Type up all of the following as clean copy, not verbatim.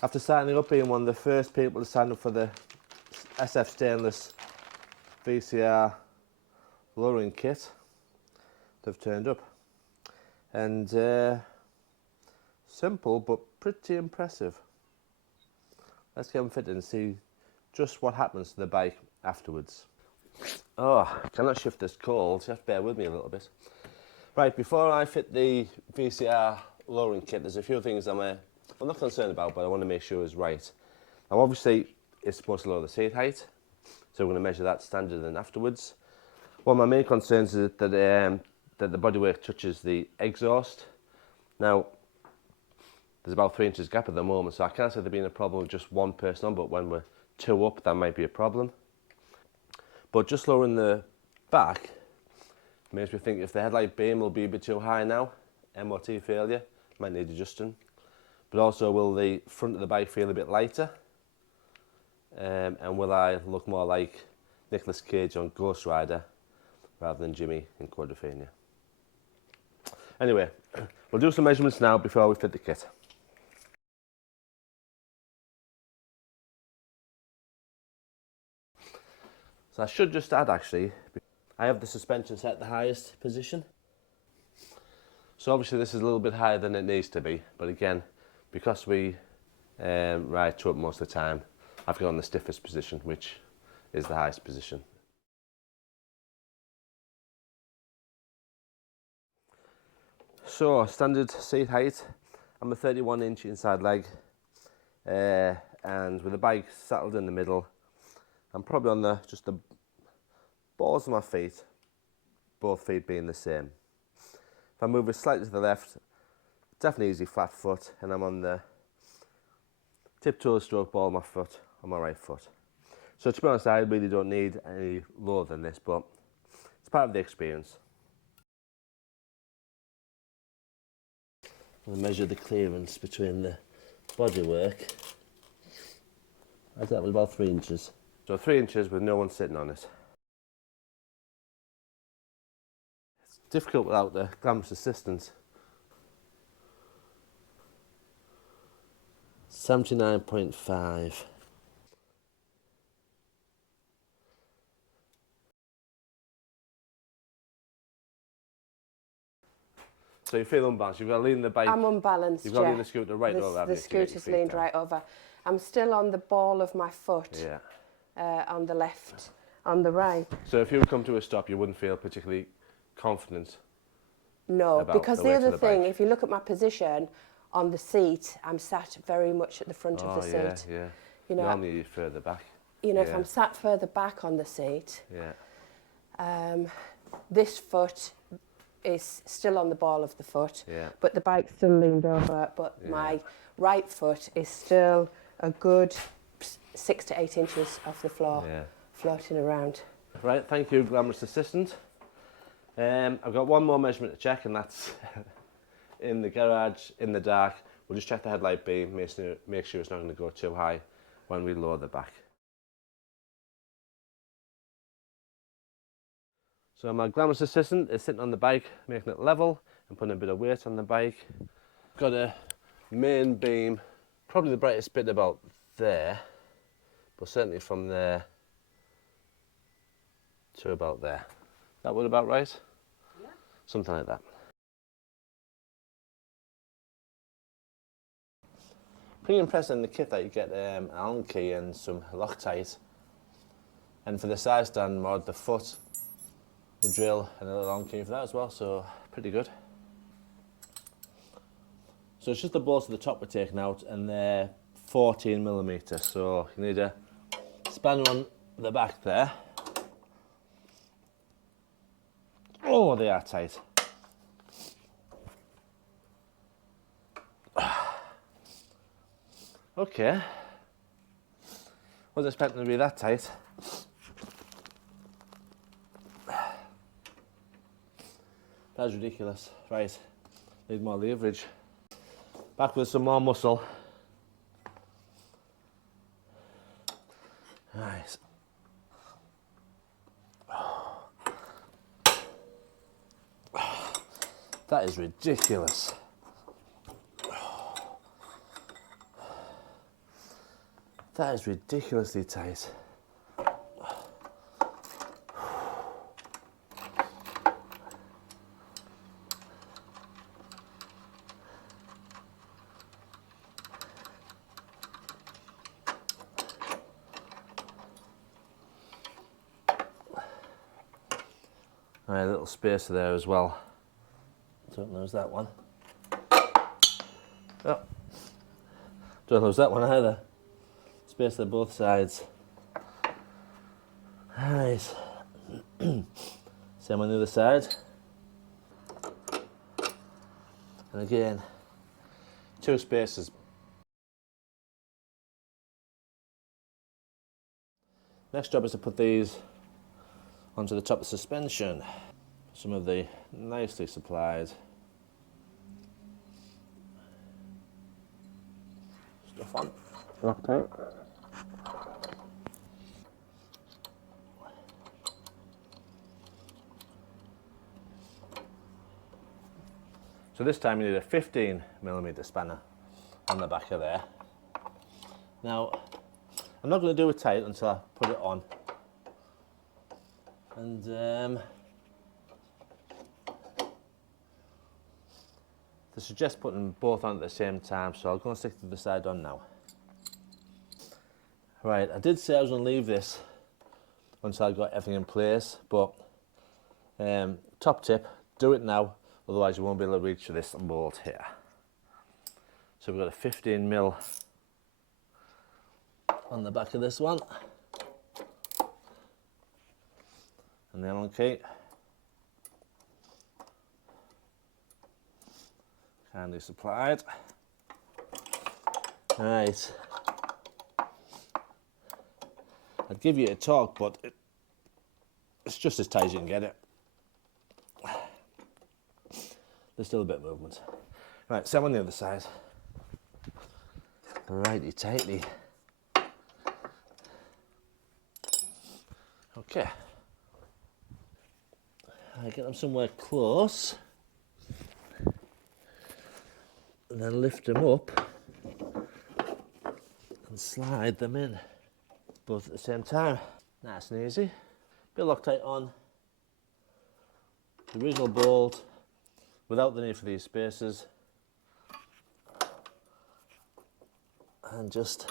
After signing up, being one of the first people to sign up for the SF Stainless VCR Lowering Kit, they've turned up. And simple but pretty impressive. Let's get them fitted and see just what happens to the bike afterwards. Oh, I cannot shift this cold, so you have to bear with me a little bit. Right, before I fit the VCR lowering kit, there's a few things I'm not concerned about, but I want to make sure is right. Now obviously it's supposed to lower the seat height, so we're going to measure that standard and afterwards. One of my main concerns is that the bodywork touches the exhaust. Now there's about 3 inches gap at the moment, so I can't say there being a problem with just one person on, but when we're 2 up that might be a problem. But just lowering the back makes me think if the headlight beam will be a bit too high now, MOT failure, might need adjusting. But also, will the front of the bike feel a bit lighter? And will I look more like Nicolas Cage on Ghost Rider rather than Jimmy in Quadrophenia? Anyway, we'll do some measurements now before we fit the kit. So I should just add, actually, I have the suspension set at the highest position. So obviously this is a little bit higher than it needs to be, but again, because we ride 2 up most of the time, I've got on the stiffest position, which is the highest position. So standard seat height, I'm a 31-inch inside leg, and with the bike settled in the middle, I'm probably on just the balls of my feet, both feet being the same. If I move it slightly to the left, definitely easy flat foot, and I'm on the tiptoe stroke ball of my foot on my right foot. So to be honest, I really don't need any lower than this, but it's part of the experience. I'll measure the clearance between the bodywork. I think that was about 3 inches. So 3 inches with no one sitting on it. It's difficult without the glamorous assistant. 79.5. So you feel unbalanced, you've got to lean the bike. I'm unbalanced, You've got to lean the scooter right over. The scooter's leaned right over. I'm still on the ball of my foot, on the left, on the right. So if you would come to a stop, you wouldn't feel particularly confident? No, because the other thing, if you look at my position on the seat, I'm sat very much at the front of the seat. Yeah. You know, normally you're further back. You know, if I'm sat further back on the seat, this foot is still on the ball of the foot, but the bike's still leaned over, but my right foot is still a good 6 to 8 inches off the floor, floating around. Right, thank you, glamorous assistant. I've got one more measurement to check, and that's in the garage, in the dark. We'll just check the headlight beam, make sure it's not going to go too high when we lower the back. So my glamorous assistant is sitting on the bike, making it level and putting a bit of weight on the bike. Got a main beam, probably the brightest bit about there, but certainly from there to about there. That would about right? Yeah. Something like that. Pretty impressed in the kit that you get an Allen key and some Loctite. And for the side stand mod, the foot, the drill and a little Allen key for that as well, so pretty good. So it's just the bolts at the top we're taking out, and they're 14mm, so you need a spanner on the back there. Oh, they are tight. Okay. Wasn't expecting to be that tight. That's ridiculous. Right, need more leverage. Back with some more muscle. Nice. That is ridiculous. That is ridiculously tight. Right, a little spacer there as well. Don't lose that one. Oh, don't lose that one either. Spacer both sides. Right. Same on the other side. And again, 2 spacers. Next job is to put these onto the top of the suspension. Some of the nicely supplied stuff on. Loctite. So this time you need a 15mm spanner on the back of there. Now, I'm not going to do it tight until I put it on. And they suggest putting both on at the same time, so I'll go and stick to the side on now. Right, I did say I was going to leave this until I got everything in place, but top tip, do it now, otherwise you won't be able to reach this bolt here. So we've got a 15mm on the back of this one, and the Allen key. Kindly supplied. Right. I'd give you a torque, but it's just as tight as you can get it. There's still a bit of movement. Right, same on the other side. Righty tighty. Okay. I get them somewhere close. And then lift them up and slide them in, both at the same time. Nice and easy. Bit of Loctite on. The original bolt, without the need for these spacers. And just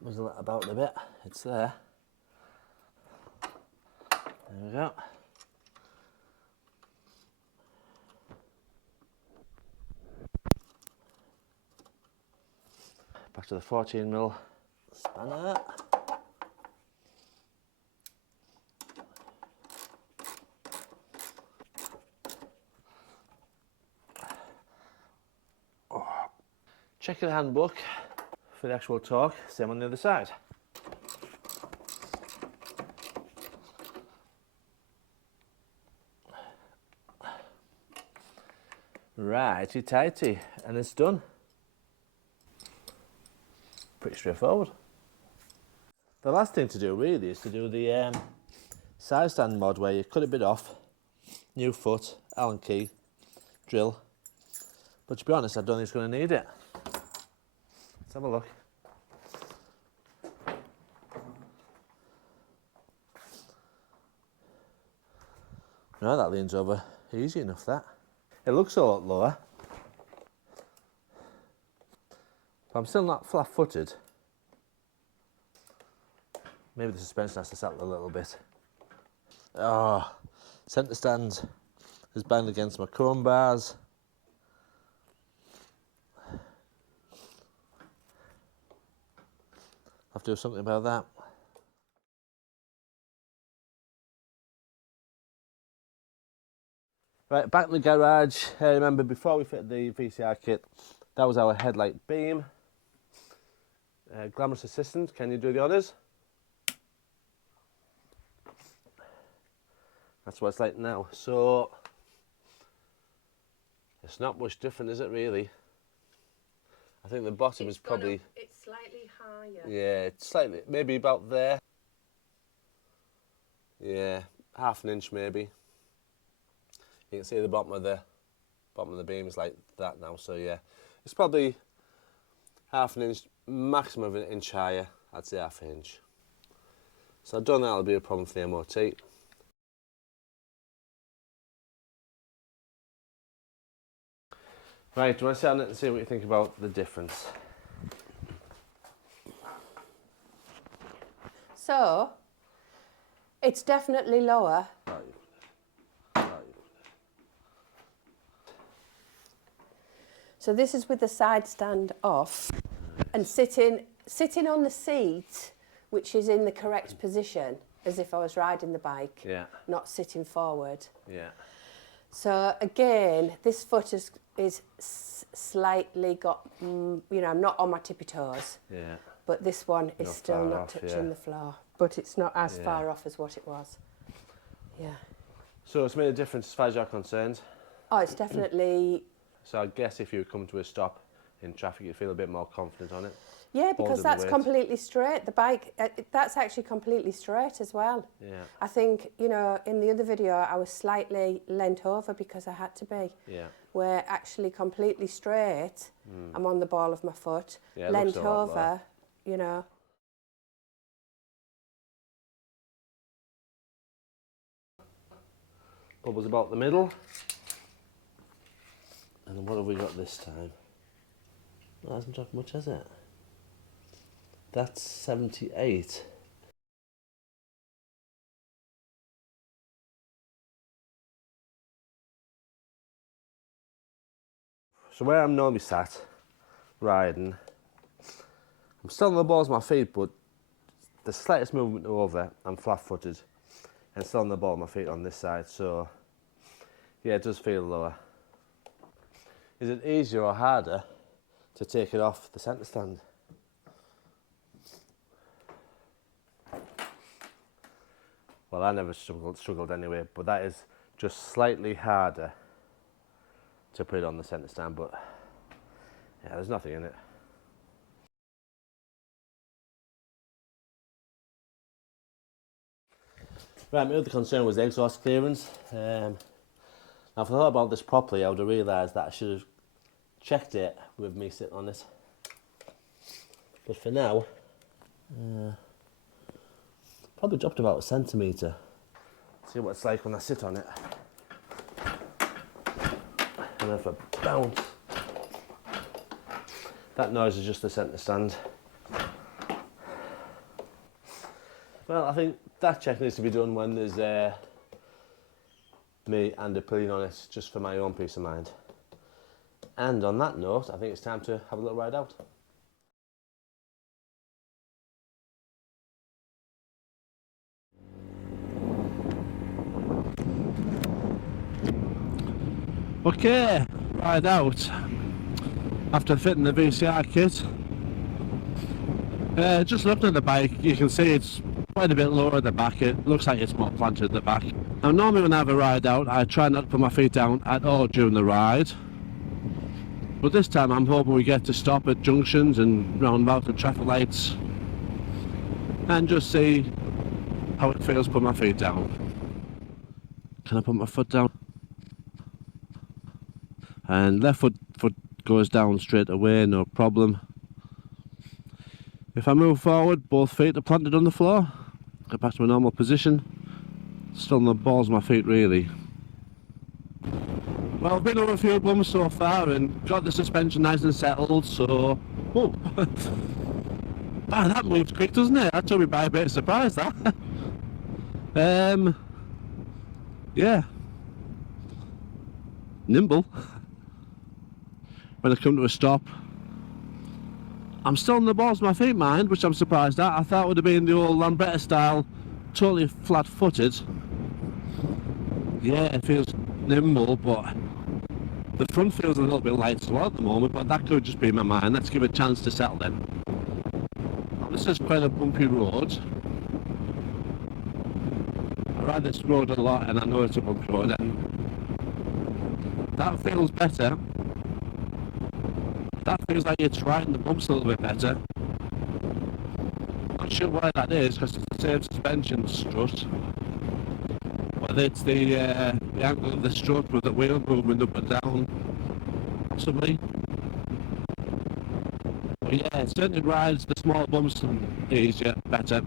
wiggle it about a bit. It's there. There we go. Back to the 14mm spanner. Check your handbook for the actual torque, same on the other side. Righty tighty, and it's done. Pretty straightforward. The last thing to do really is to do the side stand mod, where you cut a bit off, new foot, Allen key, drill. But to be honest, I don't think it's going to need it. Let's have a look. No, that leans over easy enough, that. It looks a lot lower. But I'm still not flat-footed. Maybe the suspension has to settle a little bit. Oh, centre stand is banged against my chrome bars. Have to do something about that. Right, back in the garage. Remember, before we fit the VCR kit, that was our headlight beam. Glamorous assistant, can you do the honours? That's what it's like now. So, it's not much different, is it really? I think the bottom is probably... It's slightly higher. Yeah, it's slightly, maybe about there. Yeah, half an inch maybe. You can see the bottom of the beam is like that now, so yeah. It's probably half an inch maximum of an inch higher, I'd say half an inch. So I don't think that'll be a problem for the MOT. Right, do you want to sit on it and see what you think about the difference? So, it's definitely lower. So this is with the side stand off and sitting on the seat, which is in the correct position, as if I was riding the bike, not sitting forward. Yeah. So again, this foot is slightly got, you know, I'm not on my tippy toes. Yeah. But this one is still not touching the floor. But it's not as far off as what it was. Yeah. So it's made a difference as far as you're concerned? Oh, it's definitely... So I guess if you come to a stop in traffic, you feel a bit more confident on it? Yeah, because that's completely straight. The bike, that's actually completely straight as well. Yeah. I think, you know, in the other video, I was slightly leant over because I had to be. Yeah. Where actually completely straight, I'm on the ball of my foot, leant over, you know. Bubbles about the middle. And then what have we got this time? That hasn't dropped much, has it? That's 78. So where I'm normally sat, riding, I'm still on the balls of my feet, but the slightest movement over, I'm flat-footed, and still on the ball of my feet on this side, so yeah, it does feel lower. Is it easier or harder to take it off the centre stand? Well, I never struggled anyway, but that is just slightly harder to put it on the centre stand, but yeah, there's nothing in it. Right, my other concern was the exhaust clearance. Now, if I thought about this properly, I would have realised that I should have checked it with me sitting on it. But for now, probably dropped about a centimetre. See what it's like when I sit on it. And if I bounce, that noise is just the centre stand. Well, I think that check needs to be done when there's me and a pillion on it, just for my own peace of mind. And on that note, I think it's time to have a little ride out. Okay, ride out. After fitting the VCR kit, just looking at the bike, you can see it's quite a bit lower at the back. It looks like it's more planted at the back. Now, normally when I have a ride out, I try not to put my feet down at all during the ride. But this time I'm hoping we get to stop at junctions and roundabouts and traffic lights and just see how it feels to put my feet down. Can I put my foot down? And left foot goes down straight away, no problem. If I move forward, both feet are planted on the floor. Get back to my normal position. Still on the balls of my feet, really. Well, I've been over a few bumps so far and got the suspension nice and settled, so... Oh! Ah, that moved quick, doesn't it? That took me by a bit of surprise, that. Yeah. Nimble. When I come to a stop. I'm still on the balls of my feet, mind, which I'm surprised at. I thought it would have been the old Lambretta style, totally flat-footed. Yeah, it feels nimble, but the front feels a little bit light as well at the moment, but that could just be my mind. Let's give it a chance to settle then. This is quite a bumpy road. I ride this road a lot and I know it's a bumpy road, and that feels better. That feels like it's riding the bumps a little bit better. Not sure why that is, because it's the same suspension strut. Whether it's the angle of the strut with the wheel movement up and down, possibly. But yeah, it certainly rides the small bumps easier, better.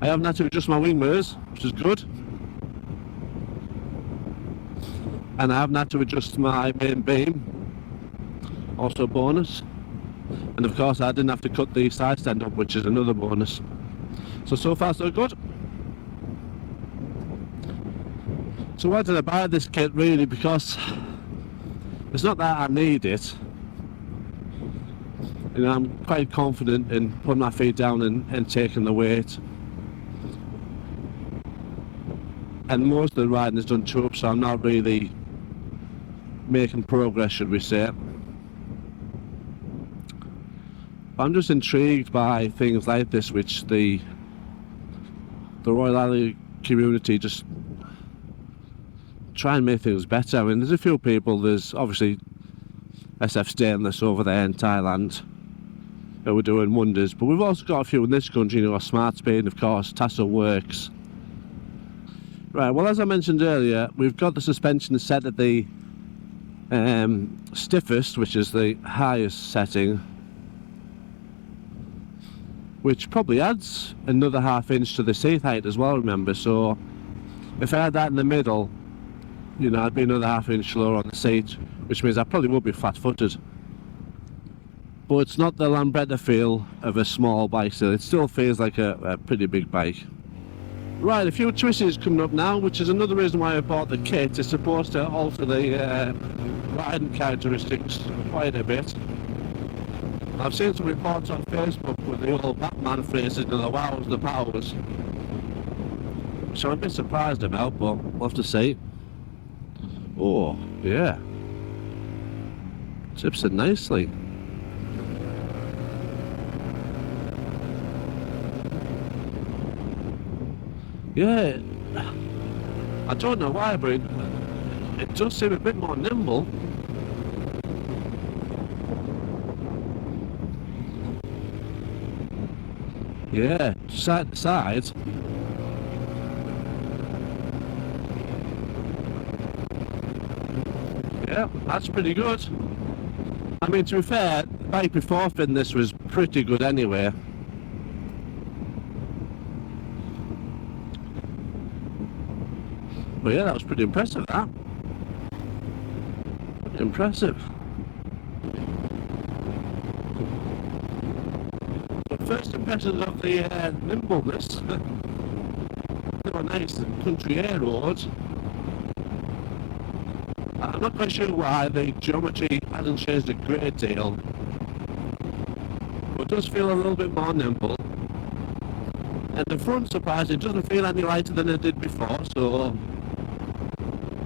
I haven't had to adjust my wing mirrors, which is good. And I haven't had to adjust my main beam, also a bonus. And of course I didn't have to cut the side stand up, which is another bonus. So far so good. So why did I buy this kit really? Because it's not that I need it. You know, I'm quite confident in putting my feet down and taking the weight. And most of the riding is done tube, so I'm not really making progress, should we say. I'm just intrigued by things like this, which the Royal Alley community just try and make things better. I mean, there's a few people, there's obviously SF Stainless over there in Thailand who are doing wonders, but we've also got a few in this country, you know, Smart Speed, of course, Tassel Works. Right, well, as I mentioned earlier, we've got the suspension set at the stiffest, which is the highest setting, which probably adds another ½ inch to the seat height as well, remember. So if I had that in the middle, you know, I'd be another ½ inch lower on the seat, which means I probably would be flat-footed. But it's not the Lambretta feel of a small bike still. It still feels like a pretty big bike. Right, a few twisties coming up now, which is another reason why I bought the kit. It's supposed to alter the riding characteristics quite a bit. I've seen some reports on Facebook with the old Batman phrases and the wows, the powers. So I'm a bit surprised about, but we'll have to see. Oh, yeah. Tips it nicely. Yeah, I don't know why, but it does seem a bit more nimble. Yeah, side to side. Yeah, that's pretty good. I mean, to be fair, the bike before fitting this was pretty good anyway. But yeah, that was pretty impressive, that. Pretty impressive. But first impressions of the nimbleness. They were nice and country air roads. I'm not quite sure why the geometry hasn't changed a great deal. But it does feel a little bit more nimble. And the front, surprisingly, doesn't feel any lighter than it did before, so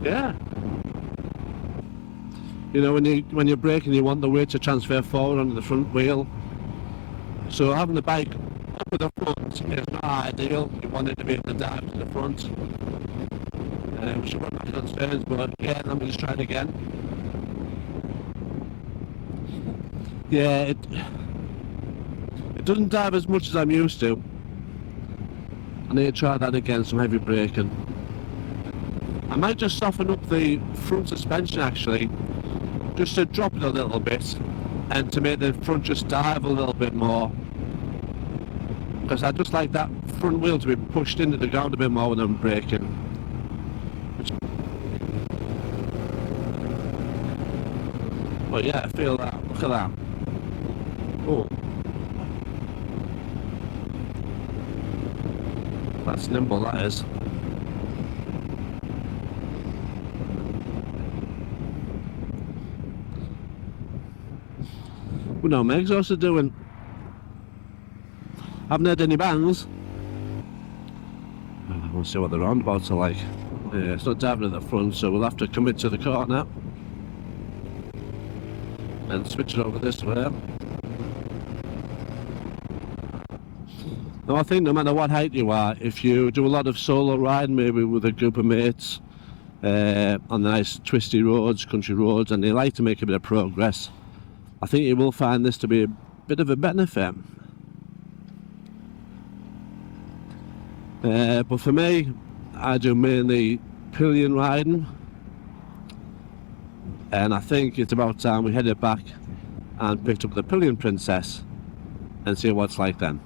yeah. You know, when you're braking, you want the weight to transfer forward onto the front wheel. So having the bike up at the front is not ideal. You want it to be able to dive to the front. Which is one of my concerns, but yeah, let me just try it again. Yeah, it doesn't dive as much as I'm used to. I need to try that again, some heavy braking. I might just soften up the front suspension actually, just to drop it a little bit and to make the front just dive a little bit more, because I just like that front wheel to be pushed into the ground a bit more when I'm braking. But yeah, I feel that. Look at that. Oh, that's nimble, that is. We know my exhaust are doing. Haven't heard any bangs. I want to see what the roundabouts are like. Yeah, it's not diving at the front, so we'll have to commit to the corner and switch it over this way. Now I think no matter what height you are, if you do a lot of solo riding, maybe with a group of mates on the nice twisty roads, country roads, and you like to make a bit of progress, I think you will find this to be a bit of a benefit. But for me, I do mainly pillion riding. and I think it's about time we headed back and picked up the Pillion Princess and see what it's like then.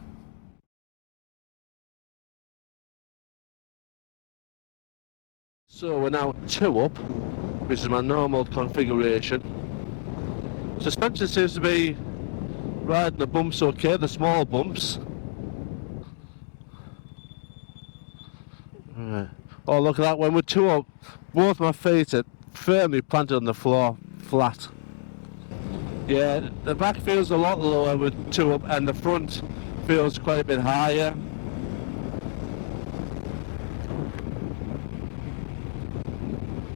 So we're now 2 up, which is my normal configuration. Suspension seems to be riding the bumps okay, the small bumps. Right. Oh, look at that, when we're 2 up, both my feet are firmly planted on the floor, flat. Yeah, the back feels a lot lower with 2 up, and the front feels quite a bit higher.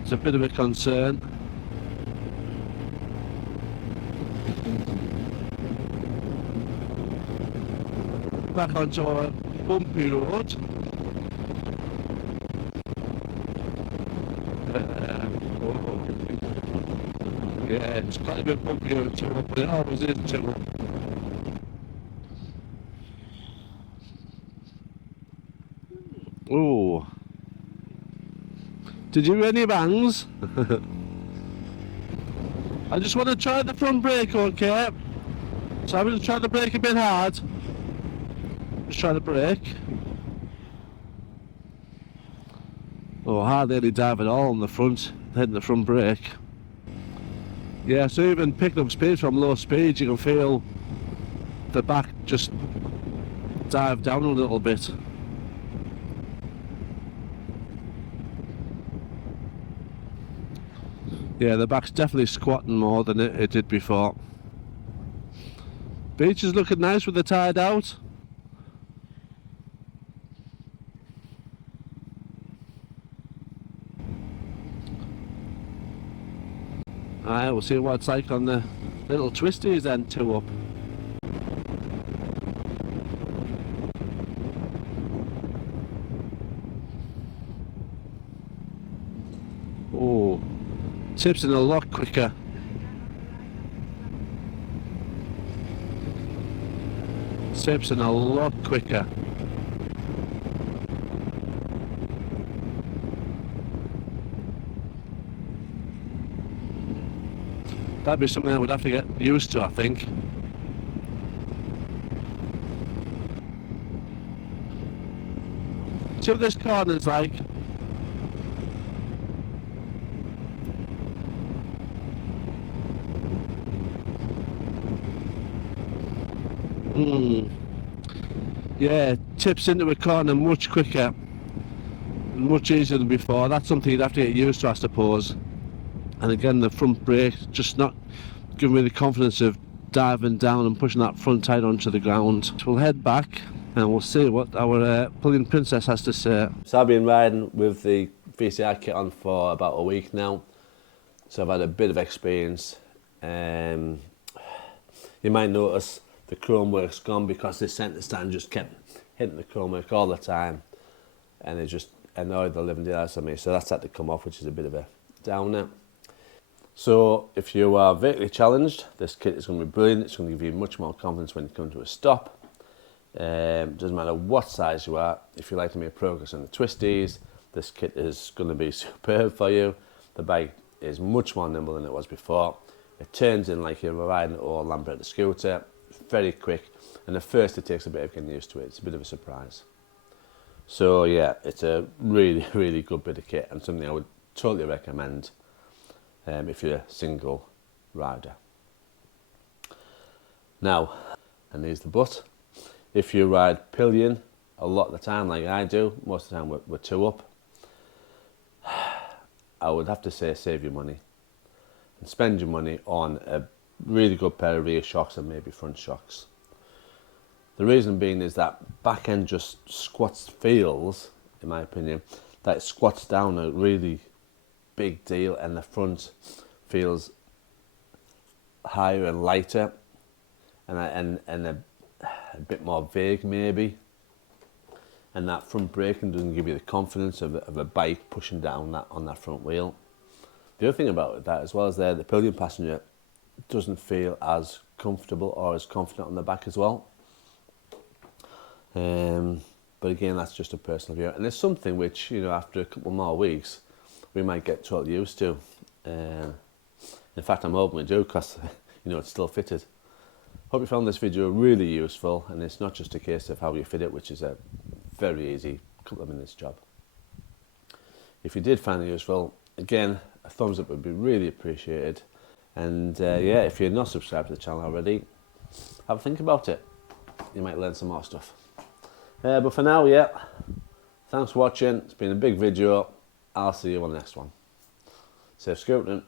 It's a bit of a concern. Back onto a bumpy road. Yeah, it's quite a bit bumpier at 2 up, but it always is 2 up. Ooh. Did you hear any bangs? I just want to try the front brake, okay? So I'm going to try the brake a bit hard. Just try the brake. Oh, hardly any dive at all on the front, hitting the front brake. Yeah, so even picking up speed from low speed, you can feel the back just dive down a little bit. Yeah, the back's definitely squatting more than it did before. Beach is looking nice with the tide out. Alright, we'll see what it's like on the little twisties then, 2 up. Oh, tips in a lot quicker. Tips in a lot quicker. That'd be something I would have to get used to, I think. See what this corner's like. Yeah, tips into a corner much quicker, much easier than before. That's something you'd have to get used to, I suppose. And again, the front brake just not giving me the confidence of diving down and pushing that front tire onto the ground. So we'll head back and we'll see what our Pillion Princess has to say. So I've been riding with the VCR kit on for about a week now, so I've had a bit of experience. You might notice the chrome work's gone because this centre stand just kept hitting the chrome work all the time, and it just annoyed the living daylights of me, so that's had to come off, which is a bit of a downer. So if you are vertically challenged, this kit is going to be brilliant. It's going to give you much more confidence when you come to a stop. Doesn't matter what size you are. If you like to make progress on the twisties, this kit is going to be superb for you. The bike is much more nimble than it was before. It turns in like you're riding an old Lambretta scooter. Very quick, and at first it takes a bit of getting used to it. It's a bit of a surprise. So yeah, it's a really, really good bit of kit and something I would totally recommend if you're a single rider. Now, and here's the but. If you ride Pillion a lot of the time, like I do, most of the time we're 2 up, I would have to say save your money and spend your money on a really good pair of rear shocks and maybe front shocks. The reason being is that back end just feels, in my opinion, that it squats down a really big deal, and the front feels higher and lighter and a bit more vague maybe, and that front braking doesn't give you the confidence of a bike pushing down on that front wheel. The other thing about that as well is the Pillion passenger doesn't feel as comfortable or as confident on the back as well. But again, that's just a personal view, and it's something which, you know, after a couple more weeks we might get totally used to. In fact, I'm hoping we do, because you know, it's still fitted. Hope you found this video really useful, and it's not just a case of how you fit it, which is a very easy couple of minutes job. If you did find it useful, again, a thumbs up would be really appreciated. And yeah, if you're not subscribed to the channel already, have a think about it. You might learn some more stuff. But for now, yeah, thanks for watching. It's been a big video. I'll see you on the next one. Safe scooting.